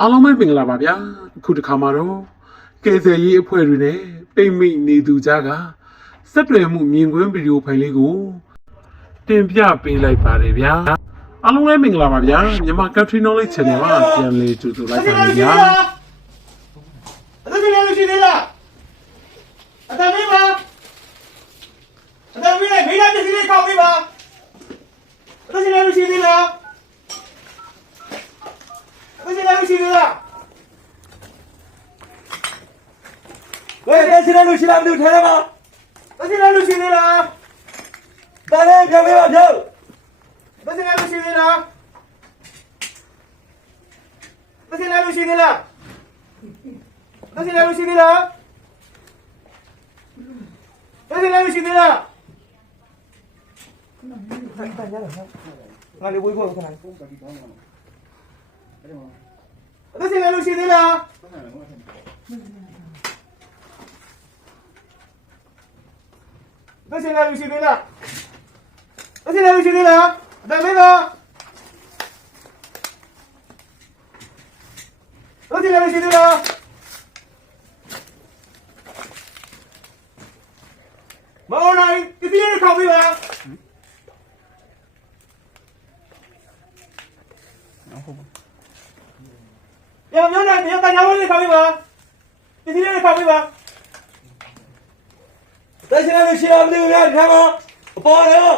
အားလုံးပဲမင်္ဂလာပါဗျာအခုတစ်ခါမှာတော့ကယ်ဆယ်ရေးအဖွဲ့တွေနဲ့ပိတ်မိနေသူကြားကဆက်သွယ်မှုမြင်ကွင်းဗီဒီယိုဖိုင်လေးကိုတင်ပြပေးလိုက်ပါတယ်ဗျာအားလုံးလည်းမင်္ဂလာပါဗျာမြန်မာ Country Knowledge Channel မှာပြန်လည်ကြိုဆိုလိုက်ပါတယ်ဗျာအသက်ရှင်နေလို့ရှိသေးလားအသက်မင်းပါအသက်မင်းနဲ့မိသားပစ္စည်းလေးခောက်ပေးပါအသက်ရှင်နေလို့ရှိသေးလားအသက် ရှိသေးလားဝေးတဲ့ရှိတယ်လို့ရှိလားမသိဘူးထဲထဲမှာမရှိတယ်လို့ရှိသေးလားတာရဲပြောင်းပြပါပြောင်းမရှိတယ်လို့ရှိသေးလားမရှိတယ်လို့ရှိသေးလားမရှိတယ်လို့ရှိသေးလားမရှိတယ်လို့ရှိသေးလားငါလေဝေးဖို့ခဏ Ito sila, Lucy nila. Ito sila, Lucy nila. Ito sila, Lucy nila. Dami na. Ito sila, Lucy nila. Maunay, itigil na kami ba? Ako ba? อย่ามาโยนนะอย่ามาโยนเลยครับพี่บ่าติดที่เลยครับพี่บ่าแต่ฉันไม่เชื่อมันเลยนะนะบ่พอแล้ว